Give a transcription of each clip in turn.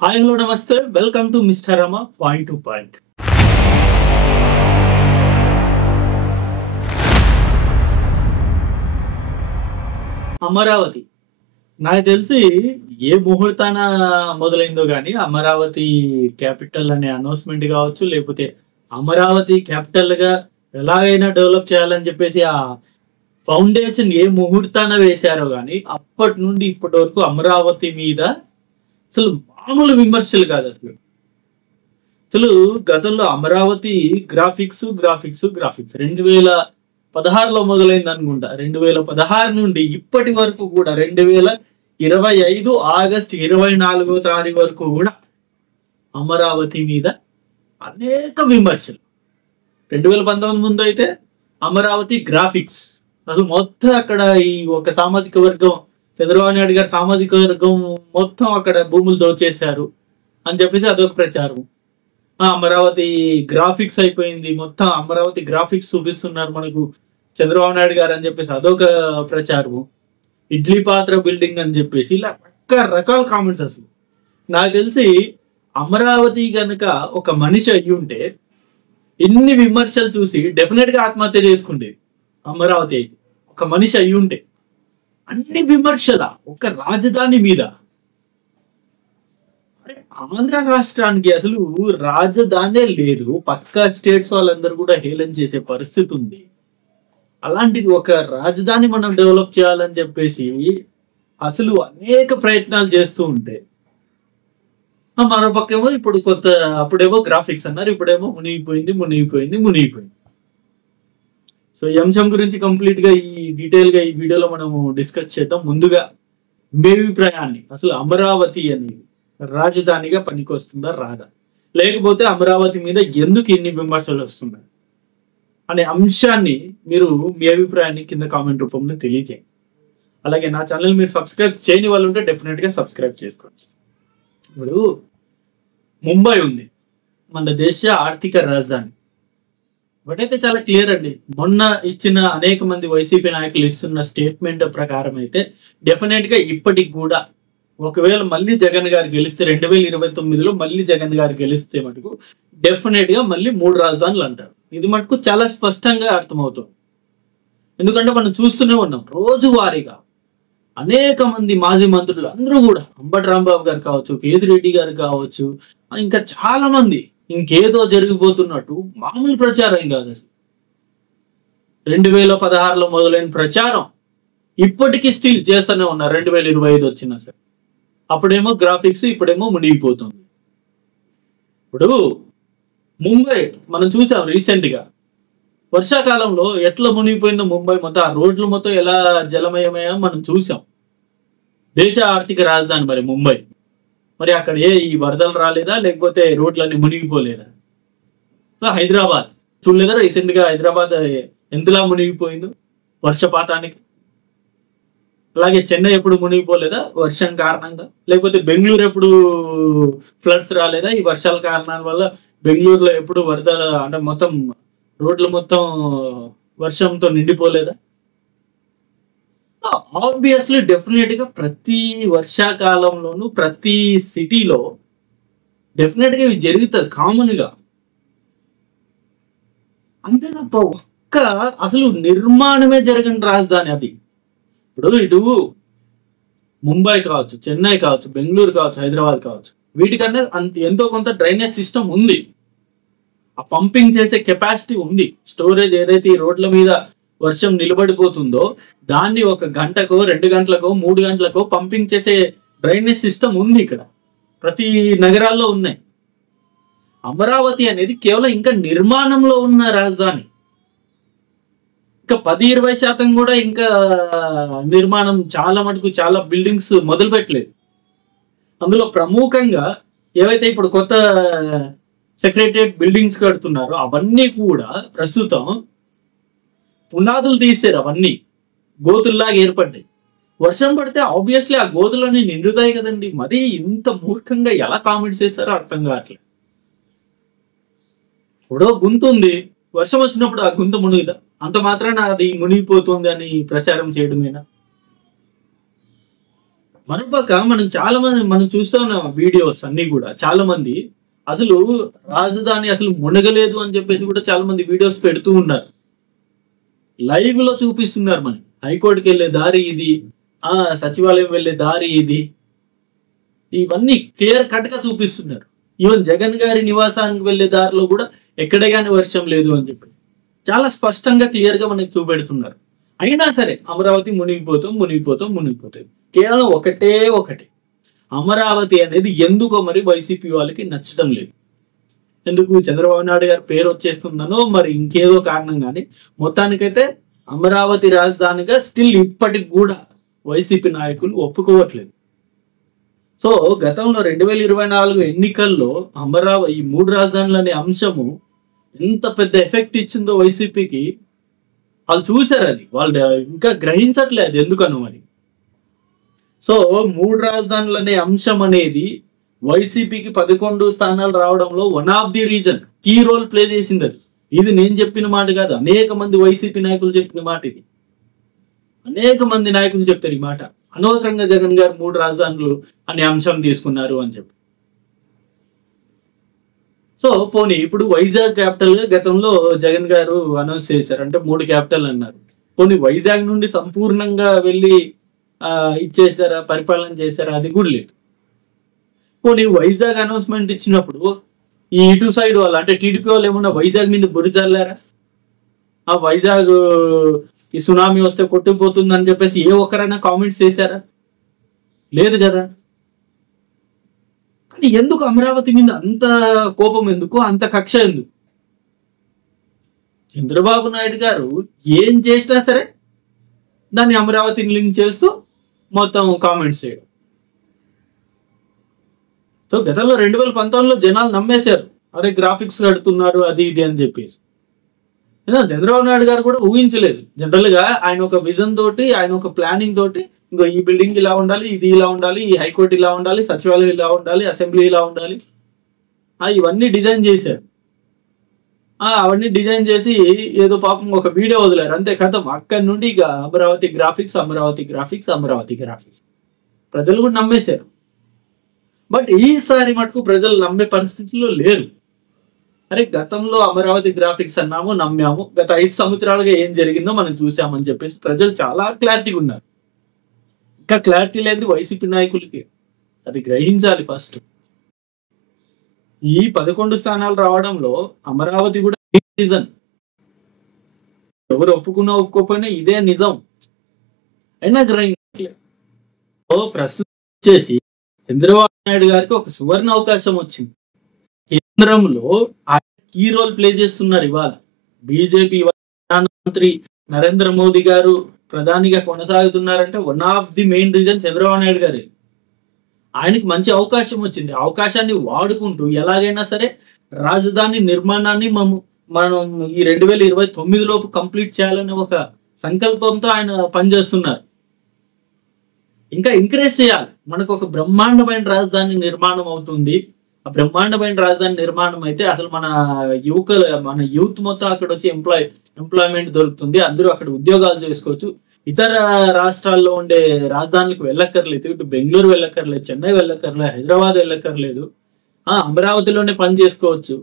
Hi hello నమస్తే welcome to mister Rama point to point. Amaravati నాకు తెలిసి ఏ ముహూర్తాన మొదలైందో కానీ అమరావతి క్యాపిటల్ అనే అనౌన్స్మెంట్ కావచ్చు, లేకపోతే అమరావతి క్యాపిటల్ గా ఎలాగైనా డెవలప్ చేయాలని చెప్పేసి ఆ ఫౌండేషన్ ఏ ముహూర్తాన వేశారో కానీ అప్పటి నుండి ఇప్పటి వరకు అమరావతి మీద అసలు మామూలు విమర్శలు కాదు. అసలు గతంలో అమరావతి గ్రాఫిక్స్ 2016లో మొదలైంది అనుకుంటా. 2016 నుండి ఇప్పటి వరకు కూడా 2025 ఆగస్టు 24వ తారీఖు వరకు కూడా అమరావతి మీద అనేక విమర్శలు. 2019 ముందు అయితే అమరావతి గ్రాఫిక్స్ అసలు మొత్తం అక్కడ ఈ ఒక సామాజిక వర్గం, చంద్రబాబు నాయుడు గారి సామాజిక వర్గం మొత్తం అక్కడ భూములు దోచేశారు అని చెప్పేసి అదొక ప్రచారం. అమరావతి గ్రాఫిక్స్ అయిపోయింది, మొత్తం అమరావతి గ్రాఫిక్స్ చూపిస్తున్నారు మనకు చంద్రబాబు నాయుడు గారు అని చెప్పేసి అదొక ప్రచారము. ఇడ్లీ పాత్ర బిల్డింగ్ అని చెప్పేసి ఇలా రకరకాల కామెంట్స్. అసలు నాకు తెలిసి అమరావతి గనక ఒక మనిషి అయ్యి ఉంటే ఎన్ని విమర్శలు చూసి డెఫినెట్ గా ఆత్మహత్య చేసుకుండేది. అమరావతి ఒక మనిషి అయ్యి ఉంటే అన్ని విమర్శల ఒక రాజధాని మీద. ఆంధ్ర రాష్ట్రానికి అసలు రాజధానే లేదు, పక్క స్టేట్స్ వాళ్ళందరూ కూడా హేళన చేసే పరిస్థితి ఉంది. అలాంటిది ఒక రాజధాని మనం డెవలప్ చేయాలని చెప్పేసి అసలు అనేక ప్రయత్నాలు చేస్తూ ఉంటే మరో పక్కేమో ఇప్పుడు అప్పుడేమో గ్రాఫిక్స్ అన్నారు, ఇప్పుడేమో మునిగిపోయింది. సో ఈ అంశం గురించి కంప్లీట్ గా డీటెయిల్ గా ఈ వీడియోలో మనము డిస్కస్ చేద్దాం. ముందుగా మీ అభిప్రాయాన్ని, అసలు అమరావతి అనేది రాజధానిగా పనికొస్తుందా రాదా, లేకపోతే అమరావతి మీద ఎందుకు ఇన్ని విమర్శలు వస్తున్నాయి అనే అంశాన్ని మీరు మీ అభిప్రాయాన్ని కింద కామెంట్ రూపంలో తెలియజేయండి. అలాగే నా ఛానల్ మీరు సబ్స్క్రైబ్ చేయని వాళ్ళు ఉంటే డెఫినెట్ గా సబ్స్క్రైబ్ చేసుకోండి. ఇప్పుడు ముంబై ఉంది, మన దేశ ఆర్థిక రాజధాని. ఒకటైతే చాలా క్లియర్ అండి, మొన్న ఇచ్చిన అనేక మంది వైసీపీ నాయకులు ఇస్తున్న స్టేట్మెంట్ ప్రకారం అయితే డెఫినెట్ గా ఇప్పటికి కూడా ఒకవేళ మళ్ళీ జగన్ గారు గెలిస్తే 2029లో మళ్ళీ జగన్ గారు గెలిస్తే మటుకు డెఫినెట్ గా మళ్ళీ 3 రాజధానులు అంటారు. ఇది మటుకు చాలా స్పష్టంగా అర్థమవుతుంది. ఎందుకంటే మనం చూస్తూనే ఉన్నాం రోజువారీగా అనేక మంది మాజీ మంత్రులు అందరూ కూడా, అంబటి రాంబాబు గారు కావచ్చు, కేతిరెడ్డి గారు కావచ్చు, ఇంకా చాలా మంది ఇంకేదో జరిగిపోతున్నట్టు మామూలు ప్రచారం కాదు. అసలు 2016లో మొదలైన ప్రచారం ఇప్పటికీ స్టిల్ చేస్తూనే ఉన్నారు. 2025 వచ్చినా సరే అప్పుడేమో గ్రాఫిక్స్, ఇప్పుడేమో మునిగిపోతుంది. ఇప్పుడు ముంబై మనం చూసాం రీసెంట్ గా, వర్షాకాలంలో ఎట్లా మునిగిపోయిందో ముంబై మొత్తం, ఆ రోడ్లు మొత్తం ఎలా జలమయమయ్యో మనం చూసాం. దేశ ఆర్థిక రాజధాని మరి ముంబై, మరి అక్కడ ఈ వరదలు రాలేదా, లేకపోతే రోడ్లన్నీ మునిగిపోలేదా? హైదరాబాద్ చూడలేదా రీసెంట్ గా హైదరాబాద్ ఎంతలా మునిగిపోయిందో వర్షపాతానికి? అలాగే చెన్నై ఎప్పుడు మునిగిపోలేదా వర్షం కారణంగా? లేకపోతే బెంగళూరు ఎప్పుడు ఫ్లడ్స్ రాలేదా ఈ వర్షాల కారణాల వల్ల? బెంగళూరులో ఎప్పుడు వరదలు అంటే మొత్తం రోడ్లు మొత్తం వర్షంతో నిండిపోలేదా? ఆబ్వియస్లీ డెఫినెట్ గా ప్రతి వర్షాకాలంలోనూ ప్రతి సిటీలో డెఫినెట్ గా ఇవి జరుగుతుంది కామన్ గా. అంతే తప్ప అసలు నిర్మాణమే జరగని రాజధాని అది. ఇప్పుడు ఇటు ముంబై కావచ్చు, చెన్నై కావచ్చు, బెంగళూరు కావచ్చు, హైదరాబాద్ కావచ్చు, వీటికన్నా ఎంతో కొంత డ్రైనేజ్ సిస్టమ్ ఉంది, ఆ పంపింగ్ చేసే కెపాసిటీ ఉంది. స్టోరేజ్ ఏదైతే ఈ రోడ్ల మీద వర్షం నిలబడిపోతుందో దాన్ని 1 గంటకో 2 గంటలకో 3 గంటలకో పంపింగ్ చేసే డ్రైనేజ్ సిస్టమ్ ఉంది ఇక్కడ, ప్రతి నగరాల్లో ఉన్నాయి. అమరావతి అనేది కేవలం ఇంకా నిర్మాణంలో ఉన్న రాజధాని. ఇంకా 10-20% కూడా ఇంకా నిర్మాణం చాలా మటుకు చాలా బిల్డింగ్స్ మొదలు పెట్టలేదు. అందులో ప్రముఖంగా ఏవైతే ఇప్పుడు కొత్త సెక్రటరియట్ బిల్డింగ్స్ కడుతున్నారో అవన్నీ కూడా ప్రస్తుతం పునాదులు తీసారు, అవన్నీ గోతుల్లాగా ఏర్పడ్డాయి. వర్షం పడితే ఆబ్వియస్లీ ఆ గోతులన్నీ నిండుతాయి కదండి. మరి ఇంత మూర్ఖంగా ఎలా కామెంట్స్ చేస్తారో అర్థం కావట్లేదు. ఇప్పుడు గుంత ఉంది, వర్షం వచ్చినప్పుడు ఆ గుంత మునుగుదా? అంత మాత్రాన అది మునిగిపోతుంది అని ప్రచారం చేయడమేనా? మరోపక్క మనం చూస్తా ఉన్న వీడియోస్ అన్ని కూడా చాలా మంది అసలు రాజధాని అసలు మునగలేదు అని చెప్పేసి కూడా చాలా మంది వీడియోస్ పెడుతూ ఉన్నారు. లైవ్ లో చూపిస్తున్నారు మనకి. హైకోర్టుకి వెళ్ళే దారి ఇది, సచివాలయం వెళ్ళే దారి ఇది, ఇవన్నీ క్లియర్ కట్ గా చూపిస్తున్నారు. ఈవెన్ జగన్ గారి నివాసానికి వెళ్ళే దారిలో కూడా ఎక్కడే గాని వర్షం లేదు అని చెప్పి చాలా స్పష్టంగా క్లియర్ గా మనకి చూపెడుతున్నారు. అయినా సరే అమరావతి మునిగిపోతాం. కేవలం ఒకటి అమరావతి అనేది ఎందుకో మరి వైసీపీ వాళ్ళకి నచ్చడం లేదు. ఎందుకు చంద్రబాబు నాయుడు గారి పేరు వచ్చేస్తుందనో మరి ఇంకేదో కారణం కానీ మొత్తానికైతే అమరావతి రాజధానిగా స్టిల్ ఇప్పటికి కూడా వైసీపీ నాయకులు ఒప్పుకోవట్లేదు. సో గతంలో 2024 ఎన్నికల్లో ఈ 3 రాజధానులు అనే అంశము ఎంత పెద్ద ఎఫెక్ట్ ఇచ్చిందో వైసీపీకి వాళ్ళు చూశారు. అది వాళ్ళు ఇంకా గ్రహించట్లేదు ఎందుకనో మరి. సో 3 రాజధానులు అనే అంశం అనేది వైసీపీకి 11 స్థానాలు రావడంలో one of the reason, key role play చేసింది అది. ఇది నేను చెప్పిన మాట కాదు, అనేక మంది వైసీపీ నాయకులు చెప్పిన మాట ఇది. అనేక మంది నాయకులు చెప్పారు ఈ మాట. అనవసరంగా జగన్ గారు 3 రాజధానులు అనే అంశం తీసుకున్నారు అని చెప్పి. సో పోనీ ఇప్పుడు వైజాగ్ క్యాపిటల్ గా గతంలో జగన్ గారు అనౌన్స్ చేశారు, అంటే 3 క్యాపిటల్ అన్నారు. పోనీ వైజాగ్ నుండి సంపూర్ణంగా వెళ్ళి ఇచ్చేసారా, పరిపాలన చేశారా, అది కూడా లేదు. పోనీ వైజాగ్ అనౌన్స్మెంట్ ఇచ్చినప్పుడు ఈ ఇటు సైడ్ వాళ్ళు అంటే టీడీపీ వాళ్ళు ఏమన్నా వైజాగ్ మీద బురి చల్లారా? ఆ వైజాగ్ ఈ సునామీ వస్తే కొట్టుకుపోతుంది అని చెప్పేసి ఏ ఒక్కరైనా కామెంట్స్ చేశారా? లేదు కదా. అంటే ఎందుకు అమరావతి మీద అంత కోపం, ఎందుకు అంత కక్ష, ఎందుకు? చంద్రబాబు నాయుడు గారు ఏం చేసినా సరే దాన్ని అమరావతిని లింక్ చేస్తూ మొత్తం కామెంట్స్ చేయడం. సో గతంలో 2019లో జనాలు నమ్మేశారు, అరే గ్రాఫిక్స్ కడుతున్నారు అది ఇది అని చెప్పేసి. చంద్రబాబు నాయుడు గారు కూడా ఊహించలేదు. జనరల్ గా ఆయన ఒక విజన్ తోటి, ఆయన ఒక ప్లానింగ్ తోటి, ఇంకో ఈ బిల్డింగ్ ఇలా ఉండాలి, ఇది ఇలా ఉండాలి, ఈ హైకోర్టు ఇలా ఉండాలి, సచివాలయం ఇలా ఉండాలి, అసెంబ్లీ ఇలా ఉండాలి, ఇవన్నీ డిజైన్ చేశారు. అవన్నీ డిజైన్ చేసి ఏదో పాపం ఒక వీడియో వదిలారు, అంతే కథం. అక్కడి నుండి ఇక అమరావతి గ్రాఫిక్స్ ప్రజలు కూడా నమ్మేశారు. బట్ ఈసారి మటుకు ప్రజలు నమ్మే పరిస్థితుల్లో లేరు. అరే గతంలో అమరావతి గ్రాఫిక్స్ అన్నాము, నమ్మాము, గత 5 సంవత్సరాలుగా ఏం జరిగిందో మనం చూసామని చెప్పేసి ప్రజలు చాలా క్లారిటీగా ఉన్నారు. ఇంకా క్లారిటీ లేదు వైసీపీ నాయకులకి, అది గ్రహించాలి ఫస్ట్. ఈ 11 స్థానాలు రావడంలో అమరావతి కూడా రీజన్. ఎవరు ఒప్పుకోకపోయినా ఇదే నిజం, అయినా గ్రహించలేదు. ప్రస్తుతం వచ్చేసి చంద్రబాబు నాయుడు గారికి ఒక సువర్ణ అవకాశం వచ్చింది. కేంద్రంలో ఆయన కీ రోల్ ప్లే చేస్తున్నారు. ఇవాళ బీజేపీ ప్రధానమంత్రి నరేంద్ర మోదీ గారు ప్రధానిగా కొనసాగుతున్నారంటే one of the main reason Chandrababu Naidu గారు. ఆయనకి మంచి అవకాశం వచ్చింది. అవకాశాన్ని వాడుకుంటూ ఎలాగైనా సరే రాజధాని నిర్మాణాన్ని మనం ఈ 2029 లోపు కంప్లీట్ చేయాలనే ఒక సంకల్పంతో ఆయన పనిచేస్తున్నారు. ఇంకా ఎంకరేజ్ చేయాలి. మనకు ఒక బ్రహ్మాండమైన రాజధాని నిర్మాణం అవుతుంది. ఆ బ్రహ్మాండమైన రాజధాని నిర్మాణం అయితే అసలు మన యూత్ మొత్తం అక్కడ వచ్చి ఎంప్లాయ్మెంట్ దొరుకుతుంది. అందరూ అక్కడ ఉద్యోగాలు చేసుకోవచ్చు. ఇతర రాష్ట్రాల్లో ఉండే రాజధానులకు వెళ్ళక్కర్లేదు. ఇటు బెంగళూరు వెళ్ళక్కర్లేదు, చెన్నై వెళ్ళక్కర్లేదు, హైదరాబాద్ వెళ్ళక్కర్లేదు, అమరావతిలోనే పని చేసుకోవచ్చు.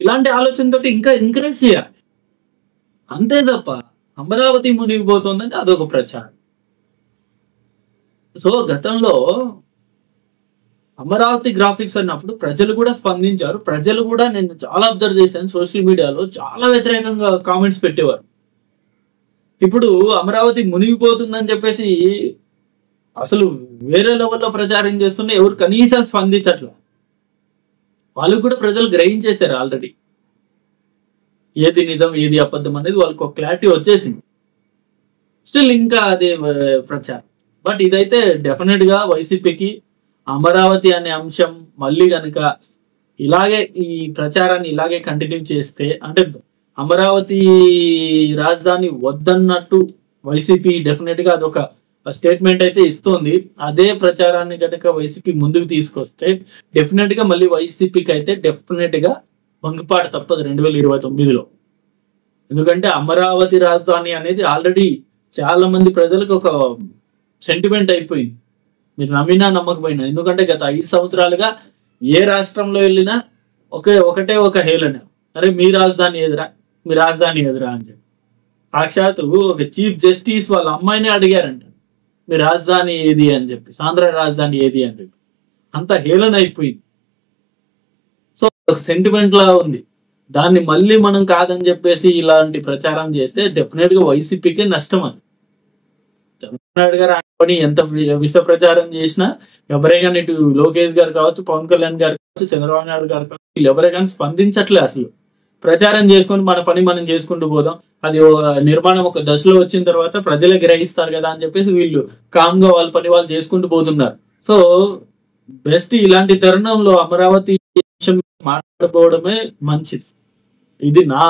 ఇలాంటి ఆలోచనతో ఇంకా ఎంకరేజ్ చేయాలి. అంతే తప్ప అమరావతి మునిగిపోతుందంటే అదొక ప్రచారం. సో గతంలో అమరావతి గ్రాఫిక్స్ అన్నప్పుడు ప్రజలు కూడా స్పందించారు. ప్రజలు కూడా నేను చాలా అబ్జర్వ్ చేశాను, సోషల్ మీడియాలో చాలా వ్యతిరేకంగా కామెంట్స్ పెట్టేవారు. ఇప్పుడు అమరావతి మునిగిపోతుందని చెప్పేసి అసలు వేరే లెవెల్లో ప్రచారం చేస్తున్నా ఎవరు కనీసం స్పందించట్లా. వాళ్ళకు కూడా ప్రజలు గ్రహించేశారు ఆల్రెడీ, ఏది నిజం ఏది అబద్ధం అనేది వాళ్ళకి ఒక క్లారిటీ వచ్చేసింది. స్టిల్ ఇంకా అదే ప్రచారం. బట్ ఇదైతే డెఫినెట్ గా వైసీపీకి అమరావతి అనే అంశం మళ్ళీ కనుక ఇలాగే ఈ ప్రచారాన్ని ఇలాగే కంటిన్యూ చేస్తే, అంటే అమరావతి రాజధాని వద్దన్నట్టు వైసీపీ డెఫినెట్ గా అదొక స్టేట్మెంట్ అయితే ఇస్తుంది. అదే ప్రచారాన్ని కనుక వైసీపీ ముందుకు తీసుకొస్తే డెఫినెట్ గా మళ్ళీ వైసీపీకి అయితే డెఫినెట్ గా భంగపాటు తప్పదు 2029లో. ఎందుకంటే అమరావతి రాజధాని అనేది ఆల్రెడీ చాలా మంది ప్రజలకు ఒక సెంటిమెంట్ అయిపోయింది. మీరు నమ్మినా నమ్మకపోయినా. ఎందుకంటే గత 5 సంవత్సరాలుగా ఏ రాష్ట్రంలో వెళ్ళినా ఒకటే ఒక హేళన. అరే మీ రాజధాని ఏదిరా? మీ రాజధాని ఏదిరా? అని చెప్పి. సాక్షాత్తు ఒక చీఫ్ జస్టిస్ వాళ్ళ అమ్మాయినే అడిగారంట. మీ రాజధాని ఏది అని చెప్పి. ఆంధ్ర రాజధాని ఏది అని చెప్పి. అంత హేళన అయిపోయింది. సో ఒక సెంటిమెంట్ లా ఉంది. దాన్ని మళ్ళీ మనం కాదని చెప్పేసి ఇలాంటి ప్రచారం చేస్తే డెఫినెట్ గా వైసీపీకే నష్టం అది. చంద్రబాబు నాయుడు గారు ఆడుకొని ఎంత విష ప్రచారం చేసినా ఎవరే కానీ ఇటు లోకేష్ గారు కావచ్చు, పవన్ కళ్యాణ్ గారు కావచ్చు, చంద్రబాబు నాయుడు గారు కావచ్చు, వీళ్ళు ఎవరే కానీ స్పందించట్లే అసలు. ప్రచారం చేసుకొని మన పని మనం చేసుకుంటూ పోదాం, అది నిర్మాణం ఒక దశలో వచ్చిన తర్వాత ప్రజలే గ్రహిస్తారు కదా అని చెప్పేసి వీళ్ళు కామ్ గా వాళ్ళ పని వాళ్ళు చేసుకుంటూ పోతున్నారు. సో బెస్ట్ ఇలాంటి తరుణంలో అమరావతి విషయం మాట్లాడుకోవడమే మంచిది. ఇది నా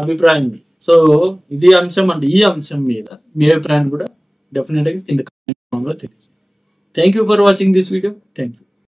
అభిప్రాయం. సో ఇది అంశం అండి. ఈ అంశం మీద మీ అభిప్రాయం కూడా డెఫినెట్ గా కింద కామెంట్ లో తెలియజేయండి. Thank you for watching this video. Thank you.